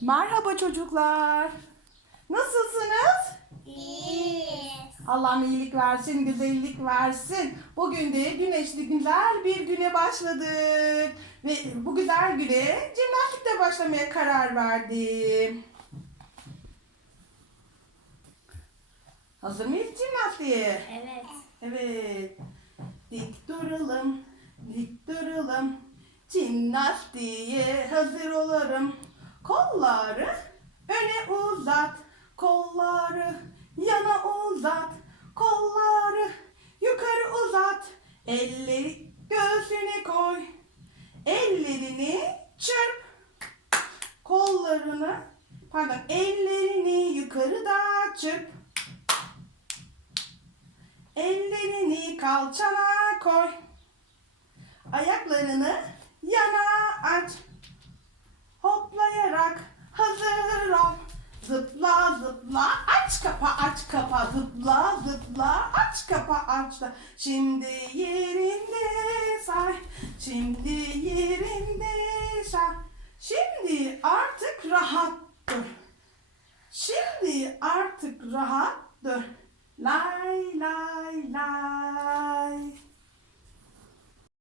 Merhaba çocuklar. Nasılsınız? İyi. Allah'ım iyilik versin, güzellik versin. Bugün de güneşli güzel bir güne başladık. Ve bu güzel güne jimnastikle başlamaya karar verdim. Hazır mıyız jimnastiğe? Evet. Evet. Dik duralım, dik duralım. Jimnastiğe hazır olalım. Kolları öne uzat, kolları yana uzat, kolları yukarı uzat. Elleri göğsüne koy. Ellerini çırp. Kollarını, pardon, ellerini yukarıda çırp. Ellerini kalçana koy. Ayaklarını yana aç. Zıpla zıpla aç kapa aç kapa zıpla zıpla aç kapa aç da. Şimdi yerinde say. Şimdi yerinde say. Şimdi artık rahat dur. Şimdi artık rahat dur. Lay lay lay.